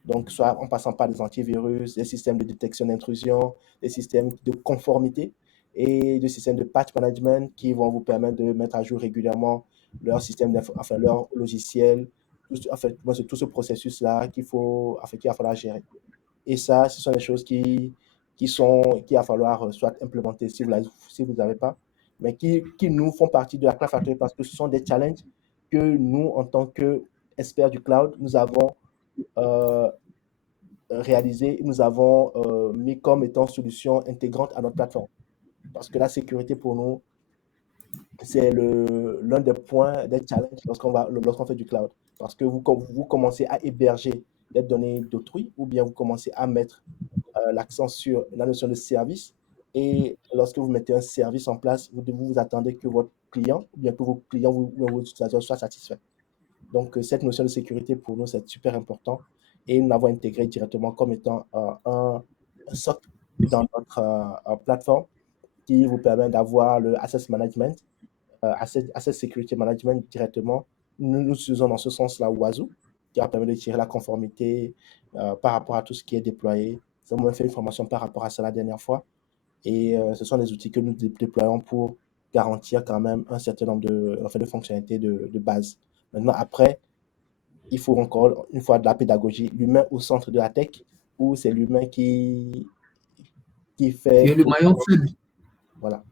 Donc, soit en passant par des antivirus, des systèmes de détection d'intrusion, des systèmes de conformité et des systèmes de patch management qui vont vous permettre de mettre à jour régulièrement leur système, enfin leur logiciel, tout ce processus-là qu'il va falloir gérer. Et ça, ce sont des choses qu'il va falloir soit implémenter si vous n'avez pas, mais qui nous font partie de la Cloud Factory parce que ce sont des challenges que nous, en tant qu'experts du cloud, nous avons euh, réalisé, nous avons mis comme étant solution intégrante à notre plateforme. Parce que la sécurité pour nous, c'est l'un des points, des challenges lorsqu'on fait du cloud. Parce que vous commencez à héberger les données d'autrui ou bien vous commencez à mettre l'accent sur la notion de service. Et lorsque vous mettez un service en place, vous attendez que votre client ou bien que vos clients ou vos utilisateurs soient satisfaits. Donc, cette notion de sécurité pour nous, c'est super important. Et nous l'avons intégré directement comme étant un socle dans notre plateforme qui vous permet d'avoir le Access Management, Access Security Management directement. Nous utilisons dans ce sens-là Wazoo, qui va permettre de tirer la conformité par rapport à tout ce qui est déployé. Nous avons fait une formation par rapport à ça la dernière fois. Et ce sont des outils que nous déployons pour garantir quand même un certain nombre de fonctionnalités de base. Maintenant, après, il faut encore une fois de la pédagogie. L'humain au centre de la tech, où c'est l'humain qui Qui fait est le tout. maillon faible. Voilà.